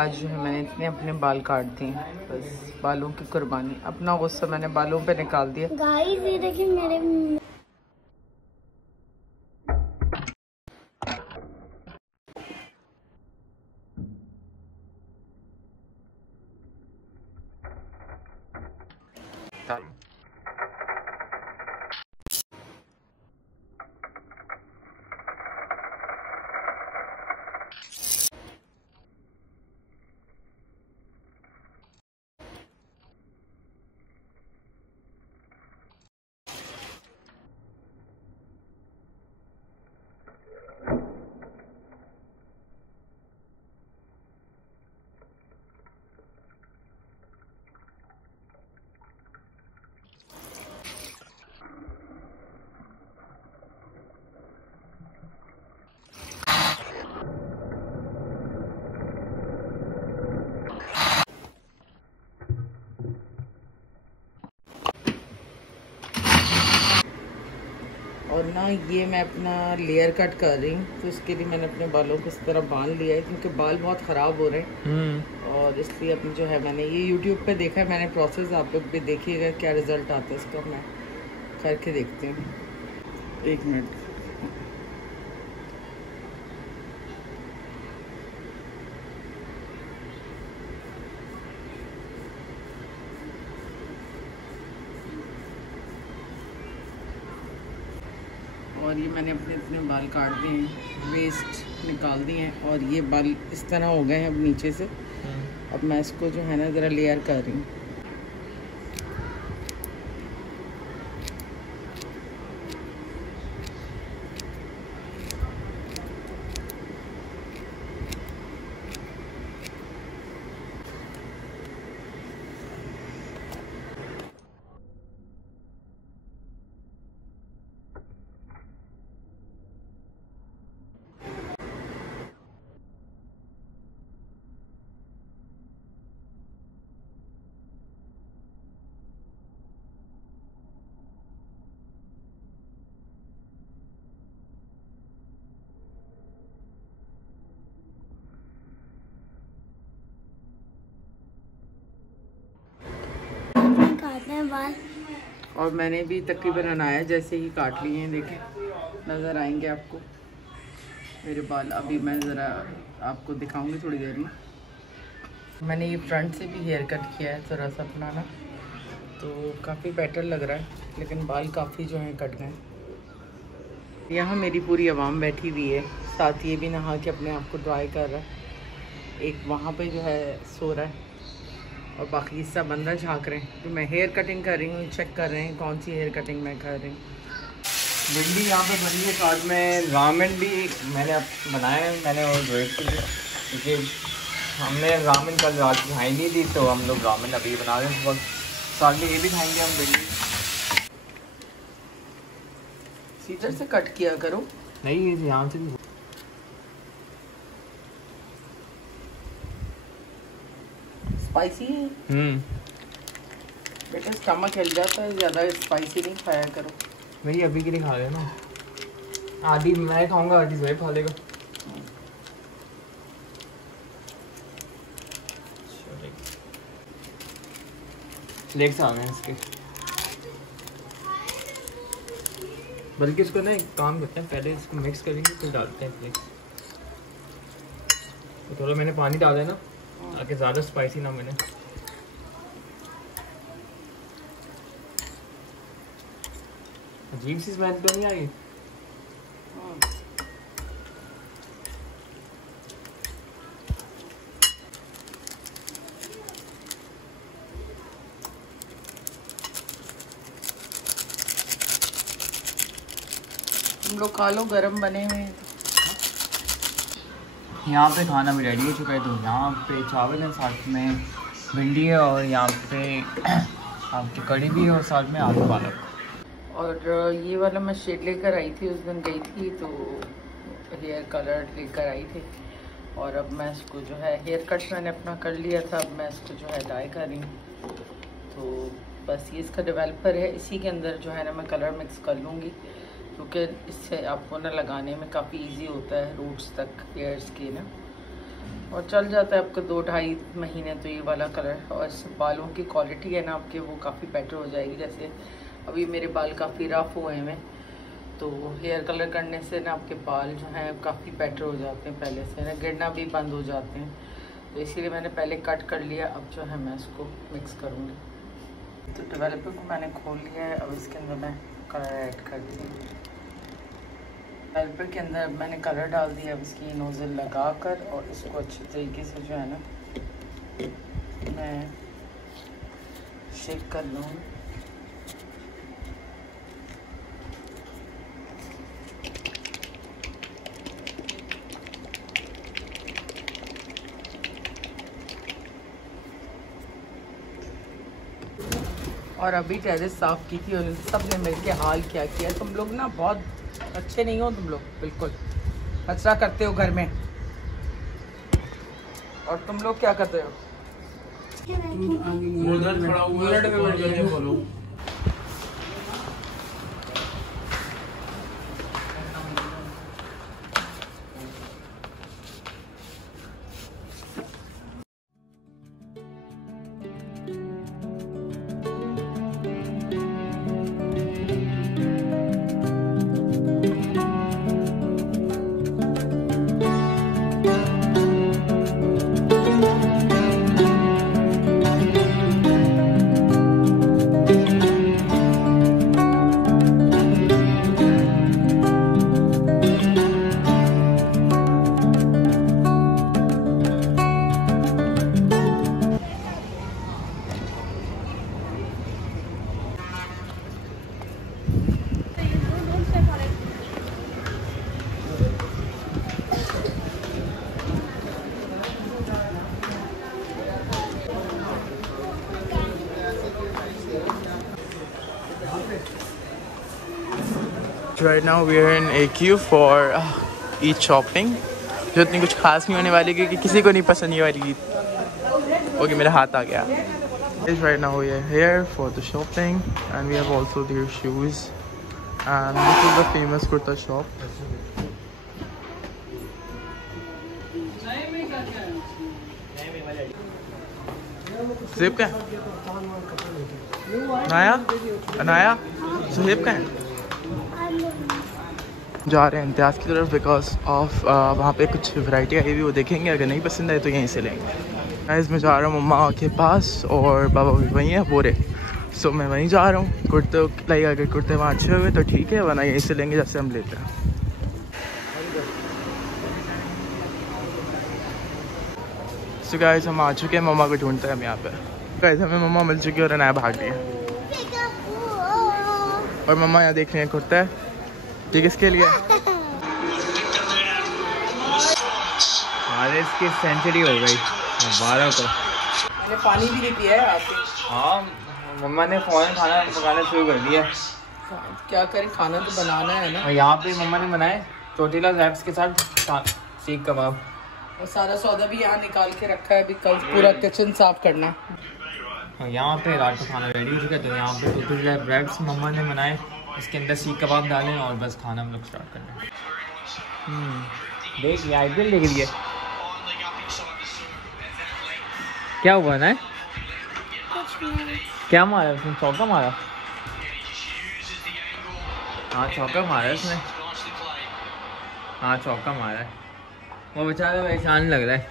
आज जो है मैंने इतने अपने बाल काट दिए, बस बालों की कुर्बानी। अपना गुस्सा मैंने बालों पे निकाल दिया। गाइस ये देखिए मेरे और ना ये मैं अपना लेयर कट कर रही हूँ, तो इसके लिए मैंने अपने बालों को इस तरह बांध लिया है क्योंकि बाल बहुत ख़राब हो रहे हैं। और इसलिए अपनी जो है मैंने ये YouTube पे देखा है, मैंने प्रोसेस, आप लोग भी देखिएगा क्या रिज़ल्ट आता है इसका। मैं करके देखती हूँ, 1 मिनट। और ये मैंने अपने अपने बाल काट दिए हैं, वेस्ट निकाल दिए हैं और ये बाल इस तरह हो गए हैं अब नीचे से। अब मैं इसको जो है ना ज़रा लेयर कर रही हूँ। काटने हैं बाल। और मैंने भी तकरीबन अनाया जैसे ही काट लिए हैं, देखें नज़र आएंगे आपको मेरे बाल। अभी मैं ज़रा आपको दिखाऊंगी थोड़ी देर में। मैंने ये फ्रंट से भी हेयर कट किया है थोड़ा सा अपना ना, तो काफ़ी बेटर लग रहा है, लेकिन बाल काफ़ी जो हैं कट गए। यहाँ मेरी पूरी आवाम बैठी हुई है, साथ ये भी नहा के अपने आप को ड्राई कर रहा है। एक वहाँ पे जो है सो रहा है और बाकी सब अंदर झाँक रहे हैं। तो मैं हेयर कटिंग कर रही हूँ, चेक कर रहे हैं कौन सी हेयर कटिंग मैं कर रही हूँ। भिंडी यहाँ पे बनी है साथ में रामेन भी मैंने बनाया है, मैंने और जोएब के लिए, क्योंकि हमने रामेन कल रात खाई नहीं थी, तो हम लोग रामेन अभी बना रहे हैं। साथ में ये भी खाएंगे हम भिंडी। सीजर से कट किया करो। नहीं, यहाँ से भी स्पाइसी है। बेटा स्टमक हिल जाता है, ज़्यादा स्पाइसी नहीं खाया करो। वही अभी के लिए खा रहे हैं ना, आधी मैं खाऊंगा आधी जोएब खा लेगा। फ्लेक्स आ गए हैं इसके, बल्कि इसको ना एक काम करते हैं, पहले इसको मिक्स करेंगे फिर डालते हैं फ्लेक्स। तो थोड़ा मैंने पानी डाला है ना ताकि ज़्यादा स्पाइसी ना बने। अजीब सी स्मेल तो नहीं आई। तुम लोग खा लो, गरम बने हुए हैं। यहाँ पे खाना भी रेडी हो चुका है, तो यहाँ पे चावल है, साथ में भिंडी है और यहाँ पे आपकी कड़ी भी है और साथ में आलू पालक। और ये वाला मैं शेड लेकर आई थी, उस दिन गई थी तो हेयर कलर लेकर आई थी। और अब मैं इसको जो है हेयर कट मैंने अपना कर लिया था, अब मैं इसको जो है डाई कर रही हूँ। तो बस ये इसका डेवलपर है, इसी के अंदर जो है ना मैं कलर मिक्स कर लूँगी, क्योंकि इससे आपको ना लगाने में काफ़ी इजी होता है रूट्स तक हेयर्स के ना। और चल जाता है आपको 2-2.5 महीने तो ये वाला कलर। और इस बालों की क्वालिटी है ना आपके, वो काफ़ी बेटर हो जाएगी। जैसे अभी मेरे बाल काफ़ी रफ हुए हैं, तो हेयर कलर करने से ना आपके बाल जो हैं काफ़ी बेटर हो जाते हैं, पहले से ना गिरना भी बंद हो जाते हैं। तो इसीलिए मैंने पहले कट कर लिया, अब जो है मैं इसको मिक्स करूँगी। तो डेवलपर को मैंने खोल लिया है, अब इसके अंदर मैं कलर ऐड कर दी। डेवलपर के अंदर मैंने कलर डाल दिया। अब इसकी नोज़ल लगा कर और इसको अच्छी तरीके से जो है ना मैं शेक कर लूँ। और अभी टेरेस साफ़ की थी और सब ने मिल के हाल क्या किया। तुम लोग ना बहुत अच्छे नहीं हो, तुम लोग बिल्कुल कचरा करते हो घर में। और तुम लोग क्या करते हो? उधर खड़ा हुआ है। Right now we are in AQ for Eid shopping, जो इतनी कुछ खास नहीं होने वाली क्योंकि किसी को नहीं पसंद ये वाली ईद। ओके मेरा हाथ आ गया। Right now we are here for the shopping and we have also their shoes and this is the famous kurta shop. Suhaib का अनाया अनाया सुहेब का है। जा रहे हैं इम्तियाज़ की तरफ बिकॉज ऑफ वहाँ पे कुछ वैरायटी आई हुई वो देखेंगे, अगर नहीं पसंद आए तो यहीं से लेंगे। गाइस मैं जा रहा हूँ मम्मा के पास और बाबा भी वहीं है बोरे, सो मैं वहीं जा रहा हूँ। कुर्ते लाइक अगर कुर्ते वहाँ अच्छे हुए तो ठीक है, वरना यहीं से लेंगे जैसे हम लेते हैं। सो गाइस हम आ चुके हैं, मम्मा को ढूंढते हैं हम यहाँ पे। गाइस हमें मम्मा मिल चुकी है और नया भाग गई है और मम्मा यहाँ देख रहे हैं कुर्ता है। ये किसके लिए? अरे इसकी सेंचुरी हो गई 12 को। मैंने पानी भी नहीं पिया है आपके। हाँ मम्मा ने फ़ौरन खाना पकाना शुरू कर दिया। क्या करें, खाना तो बनाना है ना। और यहाँ पे मम्मा ने बनाए चोटीला रैप्स के साथ सीख कबाब। और सारा सौदा भी यहाँ निकाल के रखा है, अभी कल पूरा किचन साफ करना। यहाँ पे रात का खाना रेडी हो चुका है, तो यहाँ पे चोटीला रैप्स मम्मा ने बनाए, इसके अंदर सीख कबाब डालें और बस खाना हम लोग स्टार्ट कर दें। देख ये IPL देख रही है, क्या हुआ ना? क्या मारा उसने? चौका मारा। हाँ चौका मारा उसने, हाँ चौका मारा है। वो बेचारा परेशान लग रहा है।